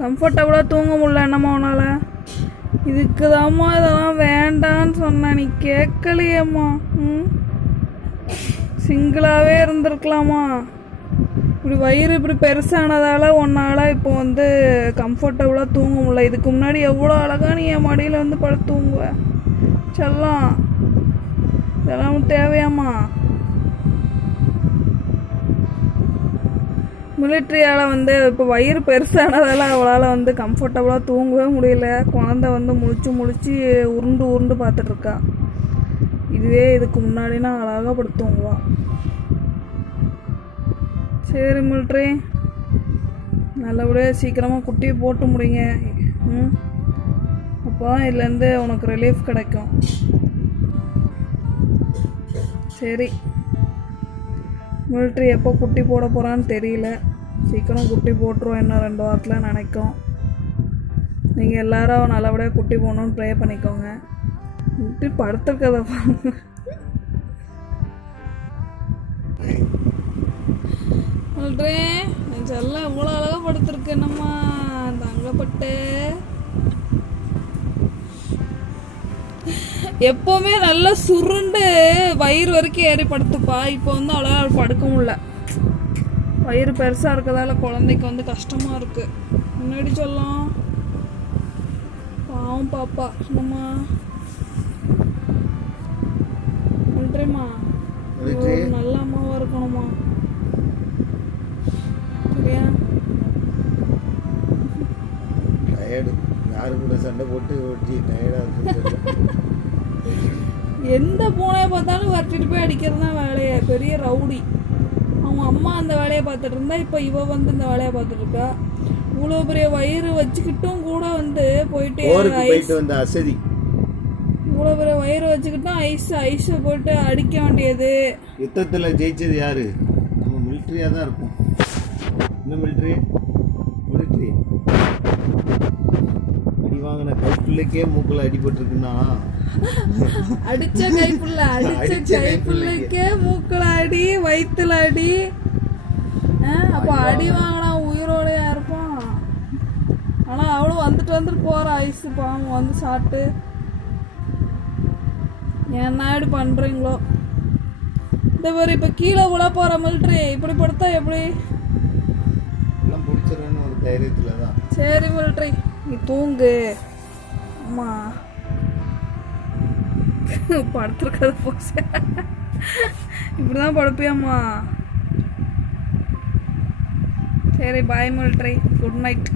கம்ஃபர்டபுளாக தூங்க முடியல என்னம்மா உன்னால்? இதுக்கு தாம்மா இதெல்லாம் வேண்டான்னு சொன்னேன், நீ கேட்கலையேம்மா. சிங்கிளாகவே இருந்திருக்கலாமா? இப்படி வயிறு இப்படி பெருசானதால் உன்னால் இப்போ வந்து கம்ஃபர்டபுளாக தூங்க முடியல. இதுக்கு முன்னாடி எவ்வளோ அழகாக நீ என் மடியில் வந்து படுத்து தூங்குவ செல்லம். இதெல்லாம் தேவையாம்மா? மிலிட்ரியால் வந்து இப்போ வயிறு பெருசானதால் அவளால் வந்து கம்ஃபர்டபுளாக தூங்கவே முடியல. குழந்தை வந்து முழிச்சு உருண்டு உருண்டு பார்த்துட்ருக்கா. இதுவே இதுக்கு முன்னாடினா அழகாக படுத்து தூங்குவா. சரி மிலிட்ரி, நல்லபடியாக சீக்கிரமாக குட்டியை போட்டு முடிங்க. அப்போ தான் இதுலேருந்து உனக்கு ரிலீஃப் கிடைக்கும். சரி, மிலிட்ரி எப்போ குட்டி போட போகிறான்னு தெரியல. சீக்கிரம் குட்டி போட்டுருவோம், இன்னும் 2 வாரத்தில் நினைக்கும். நீங்கள் எல்லாரும் நல்லபடியாக குட்டி போகணுன்னு ப்ரே பண்ணிக்கோங்க. குட்டி படுத்துருக்கதை பாருங்க. மிலிட்ரி, என் செல்லம் இவ்வளோ அழகாக படுத்துருக்கு. என்னம்மா தங்கப்பட்டு எப்போவுமே நல்லா சுருண்டு வயிறு வரைக்கும் ஏறி படுத்துப்பா. இப்போ வந்து அவ்வளோ படுக்க முடியல. வயிறு பெருசாக இருக்கிறதால குழந்தைக்கு வந்து கஷ்டமாக இருக்குது. முன்னாடி சொல்லலாம் பாவம் பாப்பா. என்னம்மா மிலிட்ரிம்மா, நல்ல அம்மாவாக இருக்கணுமா? சரியா? யாரு கூட சண்டை போட்டு ஓட்டி டயர்டாக எந்த பூனையை பார்த்தாலும் வரட்டிட்டு போய் அடிக்கிறது தான் வேலையை. பெரிய ரவுடி. அவங்க அம்மா அந்த வேலையை பார்த்துட்டு இருந்தா, இப்போ இவ வந்து இந்த வேலையை பார்த்துட்டு இருக்கா. இவ்வளோ பெரிய வயிறு வச்சுக்கிட்டும் கூட வந்து போயிட்டு வந்து அசதி. இவ்வளோ பெரிய வயிறு வச்சுக்கிட்டும் ஐஸை போட்டு அடிக்க வேண்டியது. யுத்தத்தில் ஜெயிச்சது யாரு? நம்ம மிலிட்ரியாக தான் இருக்கும். இன்னும் மிலிட்ரி அடி வாங்கின கைப்புள்ளைக்கே மூக்கில் அடிபட்டுருக்குன்னா, அடிச்ச கைப்புள்ளைக்கே மூக்கில் அடி, வயிற்றுல அடி. அப்போ அடி வாங்கினா உயிரோடையா இருப்பான். ஆனால் அவளும் வந்துட்டு போகிற ஐஸு பாவம் வந்து சாப்பிட்டு. என்ன இப்படி பண்ணுறீங்களோ? இந்த மாதிரி இப்போ கீழே விழ போகிற மிலிட்ரி இப்படி படுத்தா எப்படி? எல்லாம் பிடிச்சிருன்னு ஒரு தைரியத்தில் தான். சரி மிலிட்ரி, நீ தூங்கு. அம்மா படுத்துருக்காது போச. இப்படிதான் படுப்பியாம்மா? சரி, பாய் மிலிட்ரி, குட் நைட்.